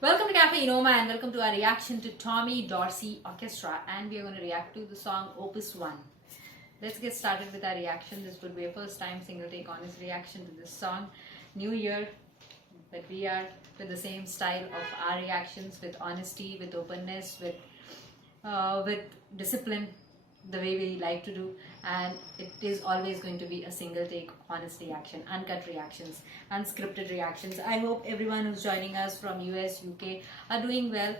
Welcome to Cafe Enoma and welcome to our reaction to Tommy Dorsey Orchestra, and we are going to react to the song Opus 1. Let's get started with our reaction. This will be a first time single take honest reaction to this song. New year, but we are with the same style of our reactions, with honesty, with openness, with discipline, the way we like to do, and it is always going to be a single take honest reaction, uncut reactions, unscripted reactions. I hope everyone who's joining us from US, UK are doing well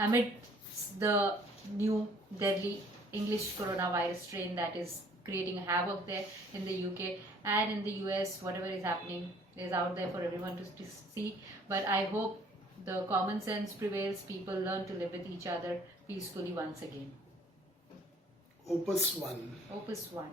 amid the new deadly English coronavirus strain that is creating havoc there in the UK and in the US. Whatever is happening is out there for everyone to see, but I hope the common sense prevails, people learn to live with each other peacefully once again. Opus 1. Opus 1.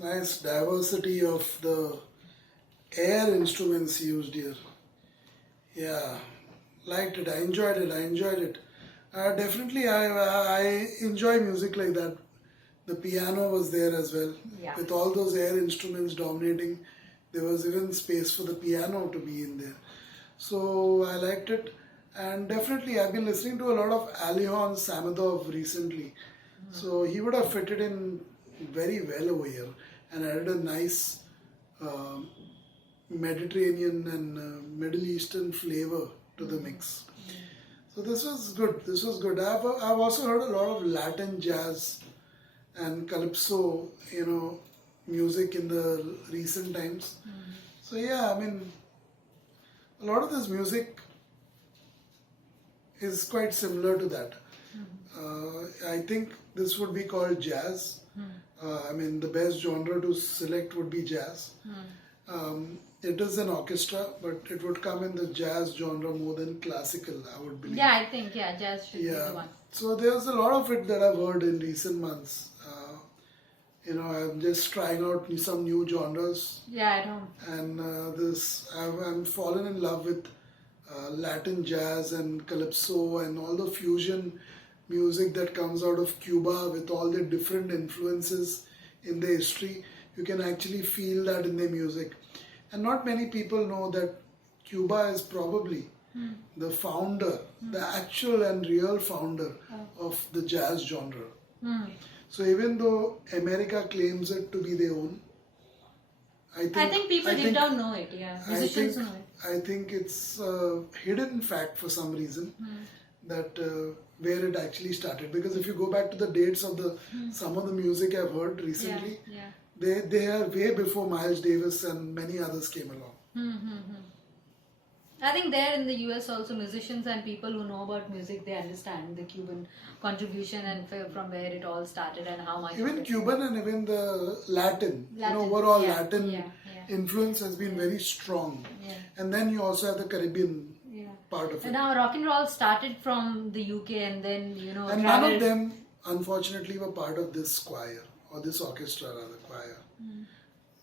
Nice diversity of the air instruments used here. Yeah, liked it. I enjoyed it. Definitely, I enjoy music like that. The piano was there as well. Yeah. With all those air instruments dominating, there was even space for the piano to be in there. So I liked it. And definitely, I've been listening to a lot of Alihon Samadov recently. So he would have fitted in very well over here and added a nice Mediterranean and Middle Eastern flavor to the mix. So this was good. I've also heard a lot of Latin jazz and calypso, music in the recent times. So yeah, I mean, a lot of this music is quite similar to that. I think this would be called jazz. I mean, the best genre to select would be jazz. It is an orchestra, but it would come in the jazz genre more than classical, I would believe. Yeah, I think jazz should be the Yeah. one. So there's a lot of it that I've heard in recent months. I'm just trying out some new genres, Yeah, at home. and I'm fallen in love with Latin jazz and calypso and all the fusion music that comes out of Cuba with all the different influences in the history. You can actually feel that in their music, and not many people know that Cuba is probably the founder, the actual and real founder of the jazz genre. So even though America claims it to be their own, I think people deep down know it. Yeah, musicians know it. I think it's a hidden fact for some reason that where it actually started. Because if you go back to the dates of some of the music I've heard recently, they are way before Miles Davis and many others came along. I think there in the US also, musicians and people who know about music, they understand the Cuban contribution and from where it all started and how much. Even Cuban and even the Latin. Latin influence has been very strong. Yeah. And then you also have the Caribbean part of it. And now rock and roll started from the UK and then, and none of them, unfortunately, were part of this choir, or this orchestra rather, choir,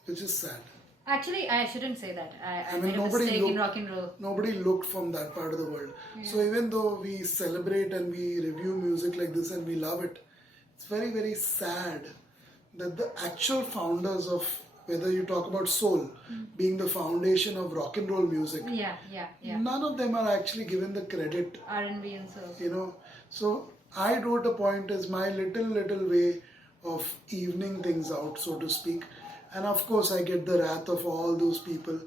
which is sad. Actually, I shouldn't say that. I mean, made a mistake in rock and roll. Nobody looked from that part of the world. So even though we celebrate and we review music like this and we love it, it's very, very sad that the actual founders of, whether you talk about soul, being the foundation of rock and roll music, none of them are actually given the credit. R&B and so. So I wrote a point as my little way of evening things out, so to speak. And of course, I get the wrath of all those people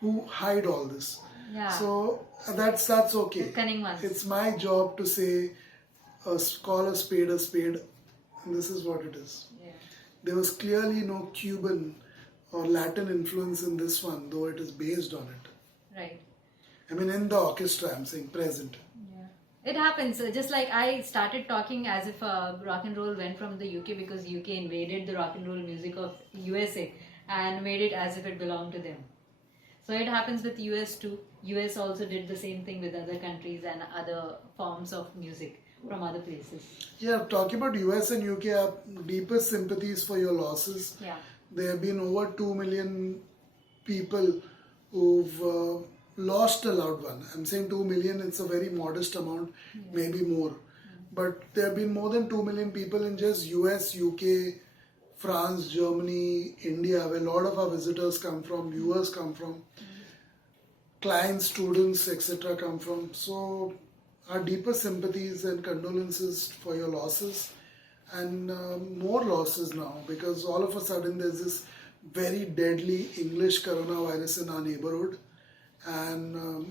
who hide all this. Yeah. So that's okay. The cunning ones. It's my job to say, call a spade, and this is what it is. Yeah. There was clearly no Cuban or Latin influence in this one, though it is based on it. Right. I mean, in the orchestra, I'm saying present. It happens. Just like I started talking as if rock and roll went from the UK because UK invaded the rock and roll music of USA and made it as if it belonged to them. So it happens with US too. US also did the same thing with other countries and other forms of music from other places. Yeah, talking about US and UK, I have deepest sympathies for your losses. Yeah. There have been over 2 million people who've lost a loved one. I'm saying 2 million, it's a very modest amount, maybe more. But there have been more than 2 million people in just US, UK, France, Germany, India, where a lot of our visitors come from, viewers come from, clients, students, etc. come from. So our deepest sympathies and condolences for your losses, and more losses now, because all of a sudden there's this very deadly English coronavirus in our neighborhood. And a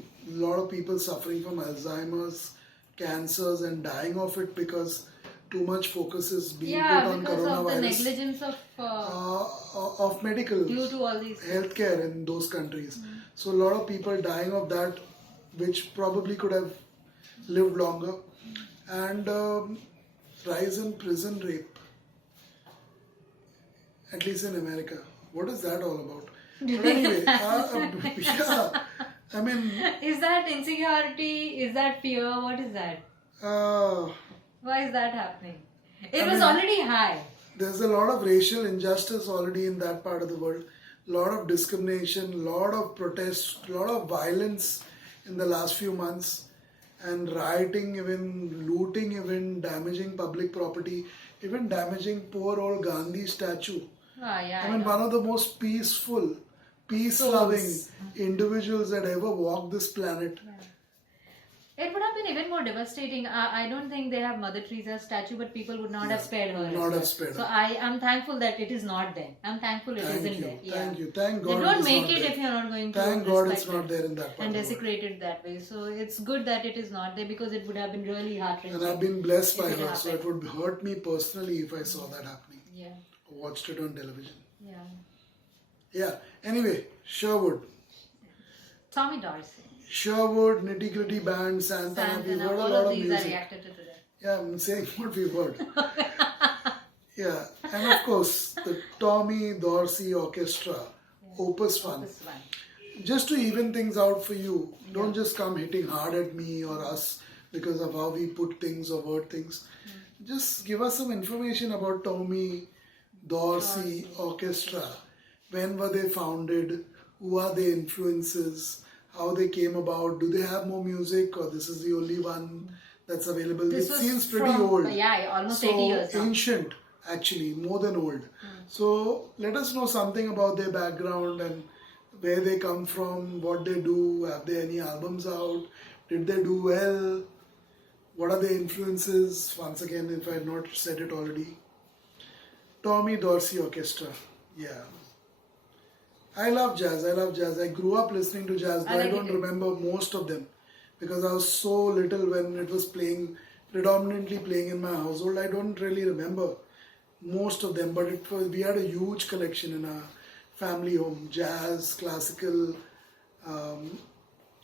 lot of people suffering from Alzheimer's, cancers, and dying of it because too much focus is being put on because coronavirus. of the negligence of medical due to all these healthcare in those countries. So a lot of people dying of that, which probably could have lived longer. And rise in prison rape, at least in America. What is that all about? But anyway, I mean... Is that insecurity? Is that fear? What is that? Why is that happening? It was already high. There's a lot of racial injustice already in that part of the world. A lot of discrimination, a lot of protests, a lot of violence in the last few months. And rioting, even looting, even damaging public property, even damaging poor old Gandhi statue. I mean, one of the most peaceful, peace-loving individuals that ever walked this planet. It would have been even more devastating. I don't think they have Mother Teresa's statue, but people would not have spared her. So I am thankful that it is not there. I'm thankful it isn't there. Thank you. Thank God. They don't make it if you're not going to. Thank God it's not there in that part. And desecrate it that way. So it's good that it is not there, because it would have been really heart-wrenching. And I've been blessed by her, so it would hurt me personally if I saw that happening. Yeah. Or watched it on television. Yeah. Yeah. Anyway, Sherwood. Tommy Dorsey. Sherwood, Nitty Gritty Band, Santana. We've heard a lot of music. Are reacted to today. Yeah, I'm saying what we've heard. Yeah, and of course, the Tommy Dorsey Orchestra, Opus 1. This one. Just to even things out for you, don't just come hitting hard at me or us because of how we put things or word things. Just give us some information about Tommy Dorsey Orchestra. When were they founded? Who are their influences? How they came about? Do they have more music or this is the only one that's available? This It was seems pretty from- old. Yeah, almost So 80 years now. ancient, actually, more than old. So let us know something about their background and where they come from, what they do, have they any albums out, did they do well, what are their influences, once again if I have not said it already. Tommy Dorsey Orchestra, yeah. I love jazz. I grew up listening to jazz, but I like don't it. remember most of them because I was so little when it was playing, predominantly playing in my household. I don't really remember most of them, but we had a huge collection in our family home: jazz, classical,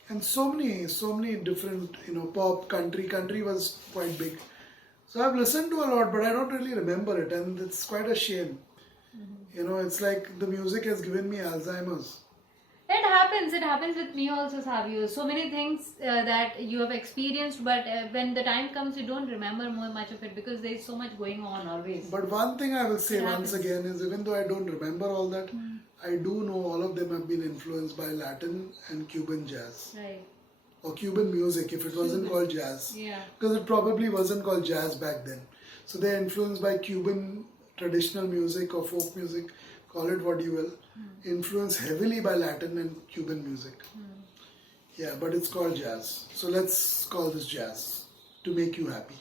and so many different, pop, country. Country was quite big. So I've listened to a lot, but I don't really remember it, and it's quite a shame. It's like the music has given me Alzheimer's. It happens with me also, Savio. So many things that you have experienced, but when the time comes, you don't remember much of it because there's so much going on always. But one thing I will say It once happens. again is even though I don't remember all that, I do know all of them have been influenced by Latin and Cuban jazz. Right. Or Cuban music if it wasn't called jazz. Yeah. Because it probably wasn't called jazz back then. So they're influenced by Cuban traditional music or folk music, call it what you will. Influenced heavily by Latin and Cuban music. Yeah, but it's called jazz. So let's call this jazz to make you happy.